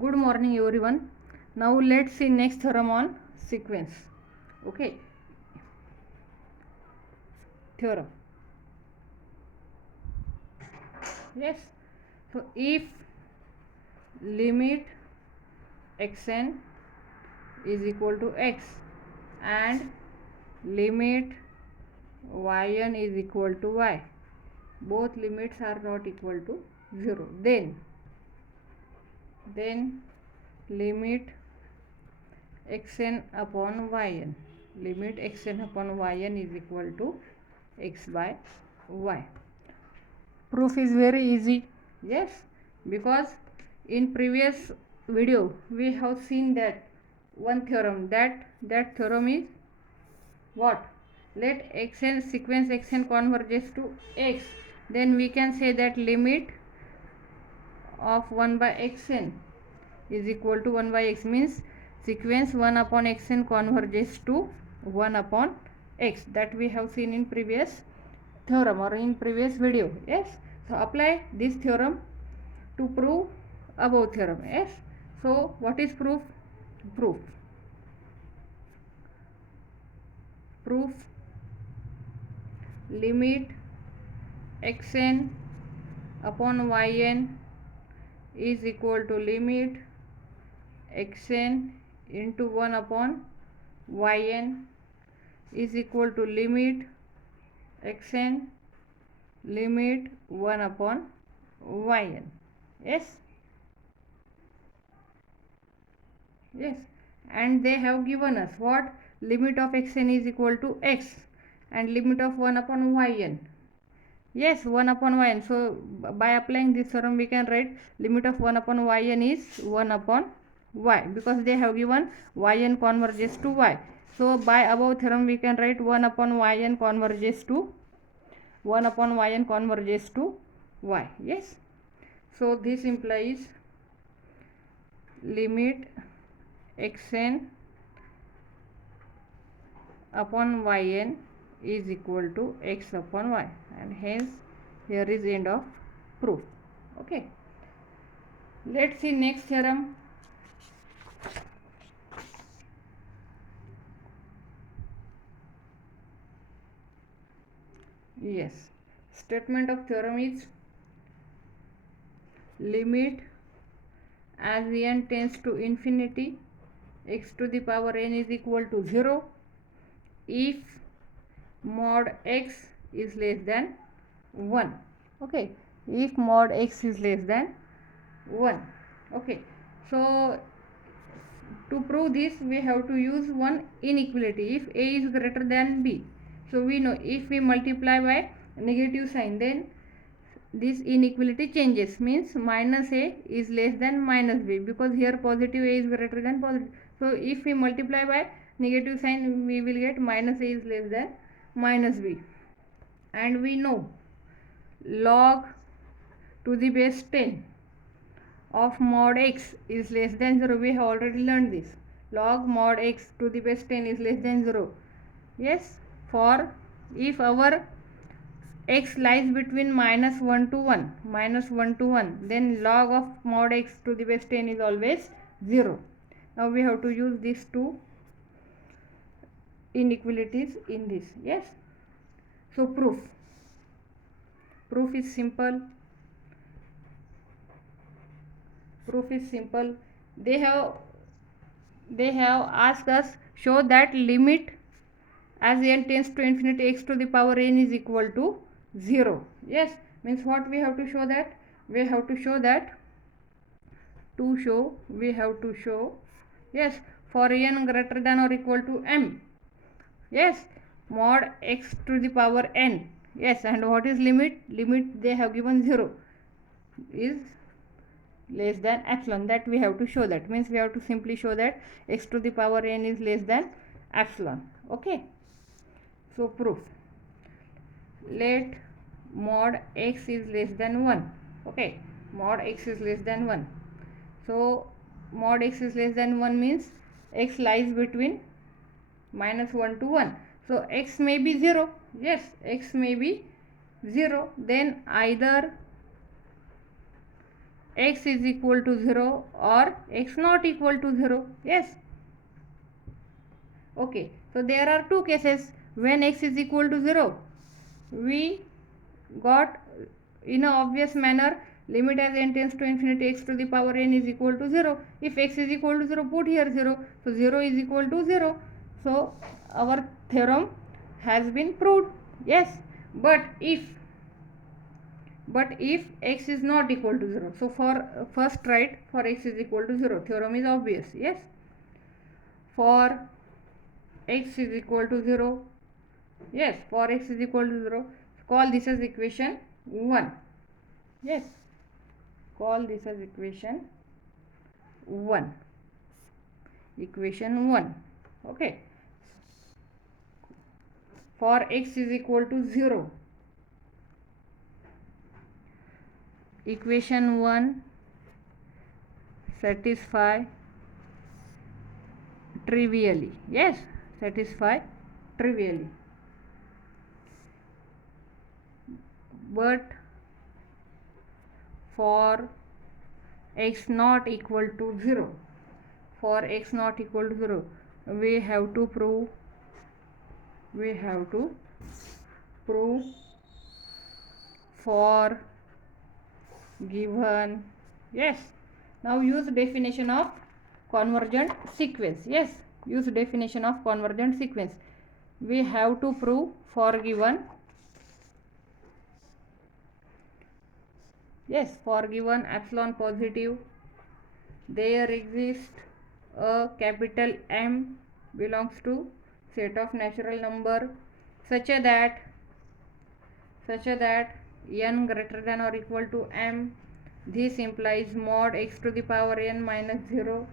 Good morning everyone. Now let's see next theorem on sequence. Okay, theorem. Yes. So if limit xn is equal to x and limit yn is equal to y, both limits are not equal to 0, then limit xn upon yn, limit xn upon yn is equal to x by y. Proof is very easy. Yes, because in previous video we have seen that one theorem, that theorem is what? Let xn sequence xn converges to x, then we can say that limit of 1 by xn is equal to 1 by x, means sequence 1 upon xn converges to 1 upon x, that we have seen in previous theorem or in previous video. Yes, so apply this theorem to prove above theorem. Yes, so what is proof? Proof limit xn upon yn is equal to limit xn into 1 upon yn is equal to limit xn limit 1 upon yn. Yes, and they have given us what? Limit of xn is equal to x and limit of 1 upon yn. Yes, 1 upon yn. So by applying this theorem we can write limit of 1 upon yn is 1 upon y, because they have given yn converges to y. So by above theorem we can write 1 upon yn converges to y. Yes, so this implies limit xn upon yn is equal to x upon y, and hence here is end of proof. Okay, let's see next theorem. Yes, statement of theorem is limit as n tends to infinity x to the power n is equal to 0 if mod x is less than 1. Okay, if mod x is less than 1. Okay, so to prove this we have to use one inequality. If a is greater than b, so we know if we multiply by negative sign, then this inequality changes, means minus a is less than minus b, because here positive a is greater than positive. So if we multiply by negative sign we will get minus a is less than minus b, and we know log to the base 10 of mod x is less than 0. We have already learned this. Log mod x to the base 10 is less than 0. Yes, for if our x lies between minus 1 to 1, then log of mod x to the base 10 is always 0. Now we have to use these two inequalities in this. Yes, so proof is simple. They have asked us show that limit as n tends to infinity x to the power n is equal to 0. Yes, means what we have to show? That we have to show that yes, for n greater than or equal to m, yes, mod x to the power n. Yes, and what is limit? Limit they have given 0 is less than epsilon, that we have to show. That means we have to simply show that x to the power n is less than epsilon. Okay, so proof, let mod x is less than 1. Okay, mod x is less than 1. So mod x is less than 1 means x lies between minus 1 to 1. So x may be 0. Yes, x may be 0. Then either x is equal to 0 or x not equal to 0. Yes. Okay, so there are two cases. When x is equal to 0, we got in a obvious manner limit as n tends to infinity x to the power n is equal to 0. If x is equal to 0, put here 0. So 0 is equal to 0. So our theorem has been proved. Yes, but if x is not equal to 0, so for first write for x is equal to 0, theorem is obvious. Yes, for x is equal to 0, yes, for x is equal to 0, call this as equation 1. Yes, call this as equation 1. Equation 1. Okay, for x is equal to 0, equation 1 satisfy trivially. Yes, satisfy trivially. But for x not equal to 0, for x not equal to 0, we have to prove for given. Yes, now use definition of convergent sequence. Yes, use definition of convergent sequence. We have to prove for given. Yes, for given epsilon positive, there exists a capital M belongs to set of natural number such that n greater than or equal to m. This implies mod x to the power n minus 0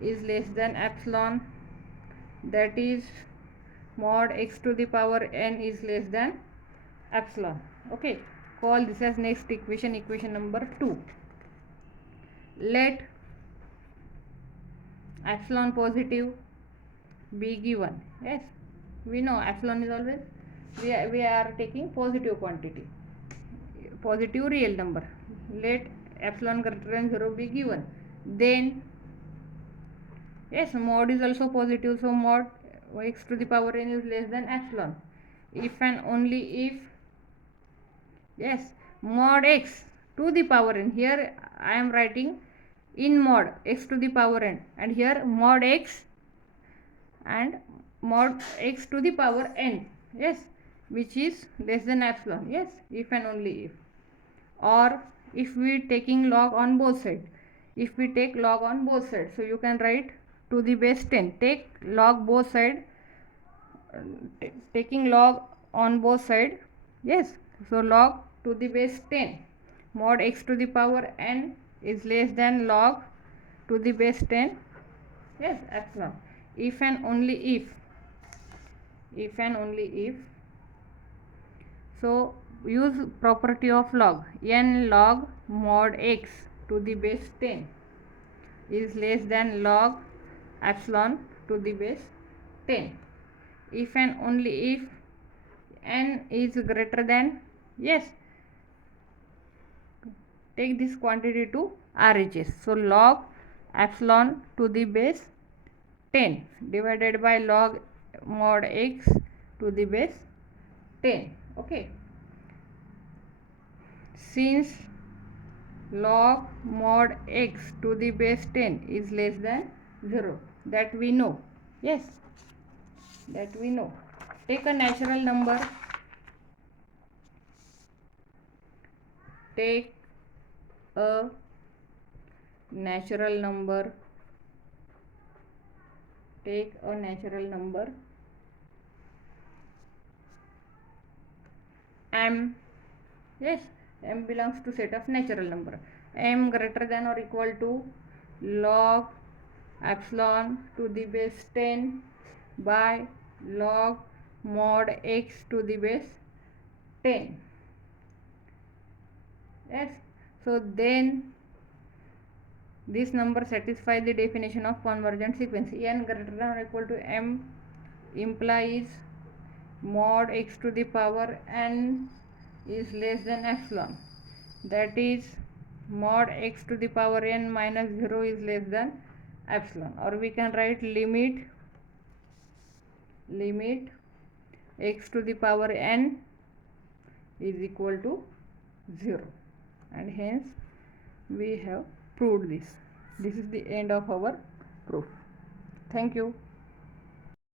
is less than epsilon, that is mod x to the power n is less than epsilon. Okay, call this as next equation, equation number 2. Let epsilon positive be given. Yes, we know epsilon is always, we are taking positive quantity, positive real number. Let epsilon greater than 0 be given. Then yes, mod is also positive, so mod x to the power n is less than epsilon. If and only if, yes, mod x to the power n, here I am writing in mod x to the power n, and here mod x and mod x to the power n, yes, which is less than epsilon. Yes, if and only if. Or if we taking log on both sides, if we take log on both sides, so you can write to the base 10, take log both side, taking log on both side. Yes, so log to the base 10 mod x to the power n is less than log to the base 10, yes, epsilon. If and only if, so use property of log, n log mod x to the base 10 is less than log epsilon to the base 10. If and only if n is greater than, yes, take this quantity to RHS, so log epsilon to the base 10 divided by log mod x to the base 10. Okay, since log mod x to the base 10 is less than 0, that we know. Yes, that we know. Take a natural number, take a natural number, take a natural number m. Yes, m belongs to set of natural number. M greater than or equal to log epsilon to the base 10 by log mod x to the base 10. Yes, so then this number satisfies the definition of convergent sequence. N greater than or equal to m implies mod x to the power n is less than epsilon, that is mod x to the power n minus 0 is less than epsilon, or we can write limit x to the power n is equal to 0, and hence we have proved this. This is the end of our proof. Thank you.